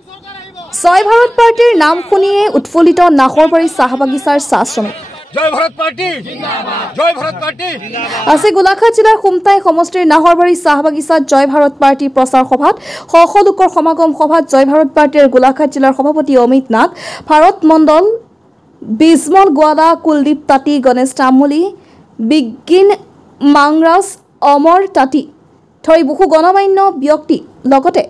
জয় ভাৰত পাৰ্টিৰ নাম শুনিয়ে উৎফুল্লিত নাহৰবাৰী চাহ বাগিচাৰ চাহ শ্ৰমিক। জয় ভাৰত পাৰ্টি জিন্দাবাদ, জয় ভাৰত পাৰ্টি। আজি গোলাঘাট জিলাৰ খুমটাই সমষ্টিৰ নাহৰবাৰী চাহ বাগিচাত জয় ভাৰত পাৰ্টি প্ৰচাৰ সভাত শ শ লোকৰ সমাগম। সভাত জয় ভাৰত পাৰ্টিৰ গোলাঘাট জিলাৰ সভাপতি অমিত নাগ, ভাৰত মণ্ডল, বিজমল গোৱালা, কুলদীপ তাঁতী, গণেশ তামুলী, বিজ্ঞান মাংৰাজ, অমৰ তাঁতী ধৰি বহু গণমান্য ব্যক্তি লগতে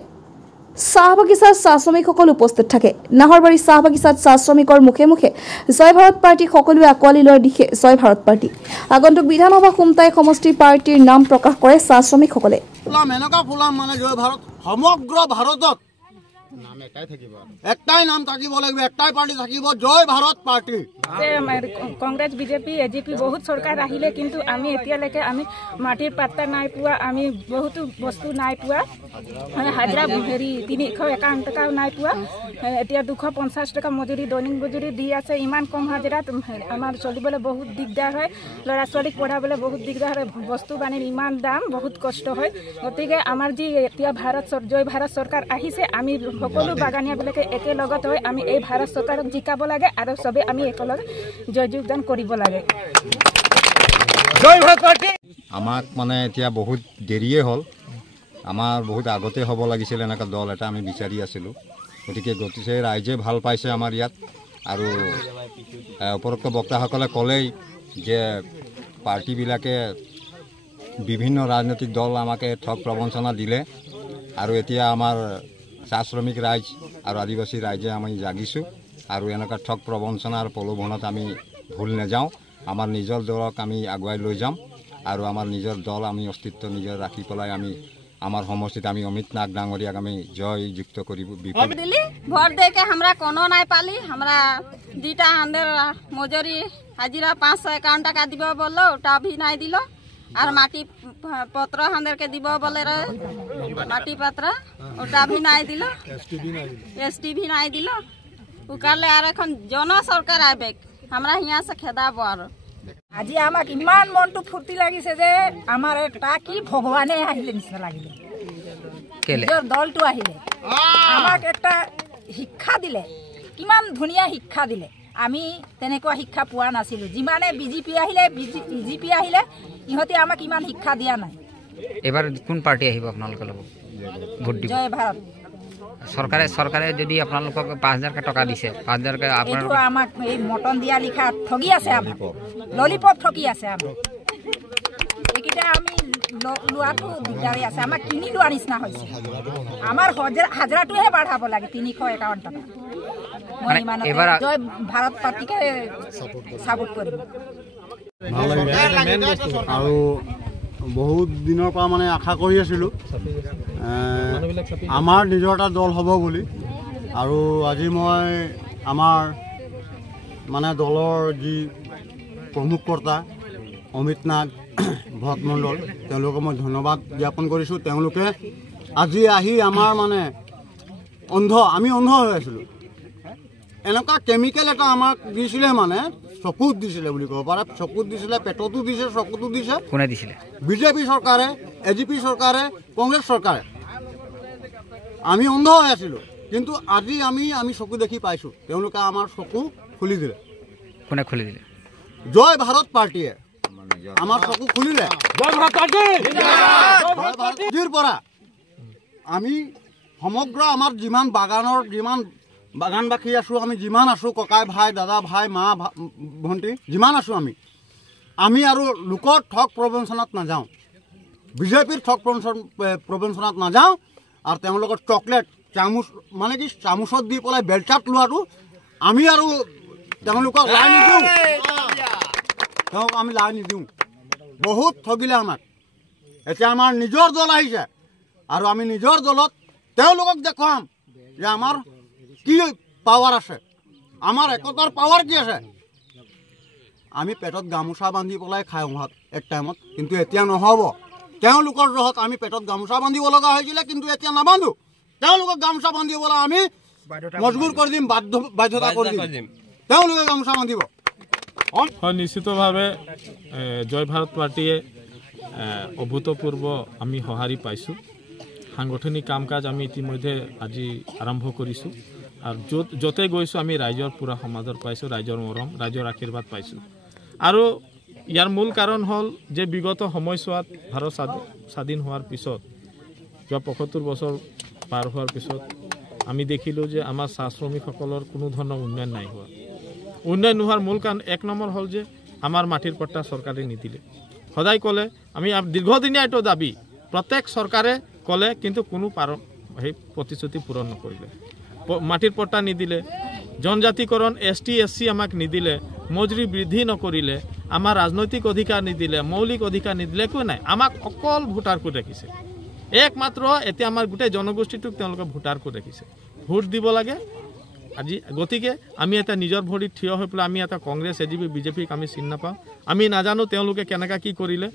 চাহ বাগিচাৰ চাহ শ্ৰমিকসকল উপস্থিত থাকে। নাহৰবাৰী চাহ বাগিচাত চাহ শ্ৰমিকৰ মুখে মুখে জয় ভাৰত পাৰ্টি সকলোৱে আঁকোৱালি লোৱাৰ দিশে জয় ভাৰত পাৰ্টি। আগন্তুক বিধানসভা খুমটাই সমষ্টি পাৰ্টিৰ নাম প্ৰকাশ কৰে চাহ শ্ৰমিকসকলে। মানে জয় ভাৰত সমগ্ৰ ভাৰতত একটাই নাম থাকিব লাগিব, একটাই পাৰ্টি থাকিব, Jai Bharat party. Congress BJP AGP বহুত চৰকাৰ আহিলে কিন্তু আমি এতিয়ালৈকে আমি মাটিৰ পাত্তা নাই পোৱা, আমি বহুতো বস্তু নাই পোৱা, হাজিৰা 351 টকাও নাই পোৱা। এতিয়া 250 টকা মজুৰি দৈনিক মজুৰি দি আছে। ইমান কম হাজিৰাত আমাৰ চলিবলৈ বহুত দিগদাৰ হয়, ল'ৰা ছোৱালীক পঢ়াবলৈ বহুত দিগদাৰ হয়, বস্তু বানিৰ ইমান দাম, বহুত কষ্ট হয়। গতিকে আমাৰ যি এতিয়া জয় ভাৰত চৰকাৰ আহিছে, আমি সকলো বাগানীয়াবিলাকে একেলগত হৈ আমি এই ভাৰত চৰকাৰক জিকাব লাগে আৰু চবে আমি একেলগে যোগদান কৰিব লাগে। আমাক মানে এতিয়া বহুত দেৰিয়ে হ'ল, আমাৰ বহুত আগতে হ'ব লাগিছিল এনেকুৱা দল এটা আমি বিচাৰি আছিলোঁ। গতিকে ৰাইজে ভাল পাইছে আমাৰ ইয়াত। আৰু উপৰোক্ত বক্তাসকলে ক'লেই যে পাৰ্টিবিলাকে বিভিন্ন ৰাজনৈতিক দল আমাকে ঠগ প্ৰবঞ্চনা দিলে আৰু এতিয়া আমাৰ চাহ শ্ৰমিক ৰাইজ আৰু আদিবাসী ৰাইজে আমি জাগিছোঁ আৰু এনেকুৱা ঠগ প্ৰবঞ্চনাৰ প্ৰলোভনত আমি ভুল নাযাওঁ। আমাৰ নিজৰ দলক আমি আগুৱাই লৈ যাম আৰু আমাৰ নিজৰ দল আমি অস্তিত্ব নিজৰ ৰাখি পেলাই আমি আমার সমষ্টিত আমি অমিত নাগ ডাঙরিয়াক আমি জয় যুক্ত করিব। ভোট दे के हमरा कोनो নাই পালি, हमरा দুইটা হান্দের মজুরি হাজিরা 551 টাকা দিব বললো, ওটা भी নাই দিল। আর মাটি পত্র হান্দেরকে দিব বলে রে, মাটি পত্র ওটা भी নাই দিল, এসটি भी নাই দিল। উকালে আর এখন জন সরকার আইবে, আমরা হিয়া সে খেদাব। আর আজি আমাক ইমান মনটো ফুৰ্তি লাগিছে যে আমাৰ এটা কি ভগৱানে আহিলে নিচিনা লাগিলে। দলটো আহিলে আমাক একটা শিক্ষা দিলে, কিমান ধুনীয়া শিক্ষা দিলে। আমি তেনেকুৱা শিক্ষা পোৱা নাছিলোঁ। যিমানে বিজেপি আহিলে ইহঁতে আমাক ইমান শিক্ষা দিয়া নাই। এবাৰ কোন পাৰ্টি আহিব আপোনালোকৰ লগত ভোট দিব? জয় ভাৰত। চৰকাৰে যদি আপোনালোকক 5000 টকা দিছে, 5000 এইটো আমাক এই মটন দিয়া লিখা ঠগি আছে, আমাক ললিপপ ঠগি আছে। আমাক এইকেইটা আমি লোৱাটো দিগদাৰী আছে, আমাক কিনি লোৱা নিচিনা হৈছে। আমাৰ হাজিৰাটোহে বাঢ়াব লাগে 351 টকা। মই এবাৰ জয় ভাৰত পাৰ্টিকে সাপোৰ্ট কৰিম। আৰু বহুত দিনৰ পৰা মানে আশা কৰি আছিলোঁ আমাৰ নিজৰ এটা দল হ'ব বুলি। আৰু আজি মই আমাৰ মানে দলৰ যি প্ৰমুখ কৰ্তা অমিত নাগ, ভৰত মণ্ডল, তেওঁলোকক মই ধন্যবাদ জ্ঞাপন কৰিছোঁ। তেওঁলোকে আজি আহি আমাৰ মানে আমি অন্ধ হৈ আছিলোঁ। এনেকুৱা কেমিকেল এটা আমাক দিছিলে, মানে চকুত দিছিলে বুলি ক'ব পাৰে। চকুত দিছিলে, পেটতো দিছে, চকুতো দিছে। কোনে দিছিলে? বিজেপি চৰকাৰে, এজিপি চৰকাৰে, কংগ্ৰেছ চৰকাৰে। আমি অন্ধ হৈ আছিলোঁ, কিন্তু আজি আমি চকু দেখি পাইছোঁ। তেওঁলোকে আমাৰ চকু খুলি দিলে। কোনে খুলি দিলে? জয় ভাৰত পাৰ্টিয়ে আমাৰ চকু খুলিলে। আজিৰ পৰা আমি সমগ্ৰ আমাৰ যিমান বাগানবাসী আছোঁ, আমি যিমান আছোঁ, ককাই ভাই, দাদা ভাই, মা ভণ্টি যিমান আছোঁ, আমি আৰু লোকৰ ঠগ প্ৰবঞ্চনাত নাযাওঁ, বিজেপিৰ ঠগ প্ৰবঞ্চনাত নাযাওঁ। আৰু তেওঁলোকৰ চকলেট চামুচ মানে কি চামুচত দি পেলাই বেলচাত লোৱাটো আমি আৰু তেওঁলোকক লাই নিদিওঁ, তেওঁক আমি লাই নিদিওঁ। বহুত ঠগিলে আমাক। এতিয়া আমাৰ নিজৰ দল আহিছে আৰু আমি নিজৰ দলত তেওঁলোকক দেখুৱাম যে আমাৰ কি পাৱাৰ আছে, আমাৰ একতাৰ পাৱাৰ কি আছে। আমি পেটত গামোচা বান্ধি পেলাই খাই ভাত এক টাইমত, কিন্তু এতিয়া নহ'ব। তেওঁলোকৰ জহত আমি পেটত গামোচা বান্ধিব লগা হৈছিলে, কিন্তু এতিয়া নাবান্ধো। তেওঁলোকক গামোচা বান্ধিবলৈ আমি মজবুৰ কৰি দিম, বাধ্যতা কৰি দিম। তেওঁলোকে গামোচা বান্ধিব। হয়, নিশ্চিতভাৱে জয় ভাৰত পাৰ্টিয়ে অভূতপূৰ্ব আমি সঁহাৰি পাইছোঁ। সাংগঠনিক কাম কাজ আমি ইতিমধ্যে আজি আৰম্ভ কৰিছোঁ আৰু য'তে গৈছোঁ আমি ৰাইজৰ পূৰা সমাদৰ পাইছোঁ, ৰাইজৰ মৰম, ৰাইজৰ আশীৰ্বাদ পাইছোঁ। আৰু ইয়াৰ মূল কাৰণ হ'ল যে বিগত সময়ছোৱাত ভাৰত স্বাধীন হোৱাৰ পিছত যোৱা ৭৫ বছৰ পাৰ হোৱাৰ পিছত আমি দেখিলোঁ যে আমাৰ চাহ শ্ৰমিকসকলৰ কোনো ধৰণৰ উন্নয়ন নাই হোৱা। উন্নয়ন নোহোৱাৰ মূল কাৰণ ১ নম্বৰ হ'ল যে আমাৰ মাটিৰ পট্টা চৰকাৰে নিদিলে। সদায় ক'লে আমি দীৰ্ঘদিনীয়া এইটো দাবী, প্ৰত্যেক চৰকাৰে ক'লে কিন্তু কোনো সেই প্ৰতিশ্ৰুতি পূৰণ নকৰিলে। মাটিৰ পট্টা নিদিলে, জনজাতিকৰণ ST SC আমাক নিদিলে, মজুৰি বৃদ্ধি নকৰিলে, আমাৰ ৰাজনৈতিক অধিকাৰ নিদিলে, মৌলিক অধিকাৰ নিদিলে, একো নাই। আমাক অকল ভোটাৰ কোড ৰাখিছে। একমাত্ৰ এতিয়া আমাৰ গোটেই জনগোষ্ঠীটোক তেওঁলোকে ভোটাৰ কোড ৰাখিছে। ভোট দিব লাগে আজি। গতিকে আমি এটা নিজৰ ভৰিত থিয় হৈ পেলাই আমি এটা কংগ্ৰেছ AGP BJPক আমি চিনি নাপাওঁ। আমি নাজানো তেওঁলোকে কেনেকৈ কি কৰিলে।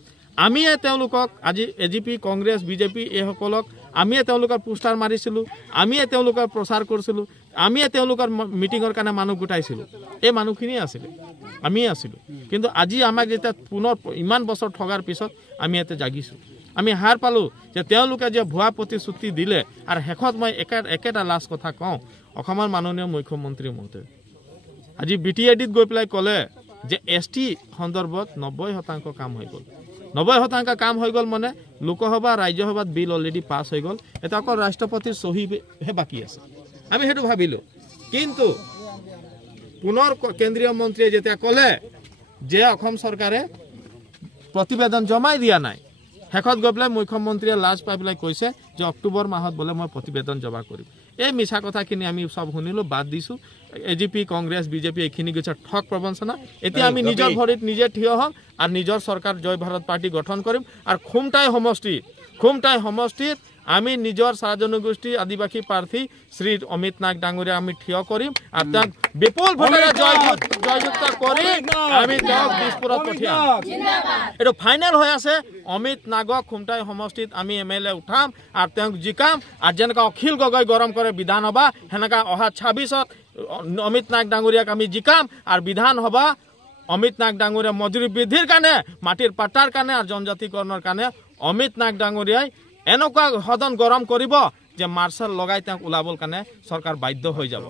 আমিয়ে তেওঁলোকক আজি AGP কংগ্ৰেছ BJP এইসকলক আমিয়ে তেওঁলোকৰ পোষ্টাৰ মাৰিছিলোঁ, আমিয়ে তেওঁলোকৰ প্ৰচাৰ কৰিছিলোঁ, আমিয়ে তেওঁলোকৰ মিটিঙৰ কাৰণে মানুহ গোটাইছিলোঁ। এই মানুহখিনিয়ে আছিলে, আমিয়ে আছিলোঁ। কিন্তু আজি আমাক যেতিয়া পুনৰ ইমান বছৰ ঠগাৰ পিছত আমি ইয়াতে জাগিছোঁ। আমি হাৰ পালোঁ যে তেওঁলোকে যে ভুৱা প্ৰতিশ্ৰুতি দিলে। আৰু শেষত মই একেটা লাষ্ট কথা কওঁ, অসমৰ মাননীয় মুখ্যমন্ত্ৰী মহোদয় আজি BTIDত গৈ পেলাই ক'লে যে ST সন্দৰ্ভত 90% কাম হৈ গ'ল। 90% কাম হৈ গ'ল মানে লোকসভা ৰাজ্যসভাত বিল অলৰেডি পাছ হৈ গ'ল। এটা অকল ৰাষ্ট্ৰপতিৰ চহীহে বাকী আছে। আমি সেইটো ভাবিলোঁ। কিন্তু পুনৰ কেন্দ্ৰীয় মন্ত্ৰীয়ে যেতিয়া ক'লে যে অসম চৰকাৰে প্ৰতিবেদন জমাই দিয়া নাই, শেষত গৈ পেলাই মুখ্যমন্ত্ৰীয়ে লাজ পাই পেলাই কৈছে যে অক্টোবৰ মাহত বোলে মই প্ৰতিবেদন জমা কৰিম। এই মিছা কথাখিনি আমি সব শুনিলোঁ, বাদ দিছোঁ। AGP কংগ্ৰেছ BJP এইখিনি গৈছে ঠগ প্ৰবঞ্চনা। এতিয়া আমি নিজৰ ভৰিত নিজে থিয় হ'ম আৰু নিজৰ চৰকাৰ জয় ভাৰত পাৰ্টি গঠন কৰিম। আৰু খুমটাই সমষ্টিত আমি নিজৰ চাহ জনগোষ্ঠী আদিবাসী প্ৰাৰ্থী শ্ৰী অমিত নাগ ডাঙৰীয়া আমি থিয় কৰিম আৰু তেওঁক বিপুল ভোটেৰে জয়যুক্ত কৰি আমি তেওঁক দিছপুৰত পঠিয়াম। এইটো ফাইনেল হৈ আছে। অমিত নাগক খুমটাই সমষ্টিত আমি MLA উঠাম আৰু তেওঁক জিকাম। আৰু যেনেকৈ অখিল গগৈ গৰম কৰে বিধানসভা, সেনেকৈ অহা 26ত অমিত নাগ ডাঙৰীয়াক আমি জিকাম। আৰু বিধানসভা অমিত নাগ ডাঙৰীয়া মজুৰি বৃদ্ধিৰ কাৰণে, মাটিৰ পাট্টাৰ কাৰণে আৰু জনজাতিকৰণৰ কাৰণে অমিত নাগ ডাঙৰীয়াই এনেকুৱা সদন গৰম কৰিব যে মাৰ্চাল লগাই তেওঁক ওলাবৰ কাৰণে চৰকাৰ বাধ্য হৈ যাব।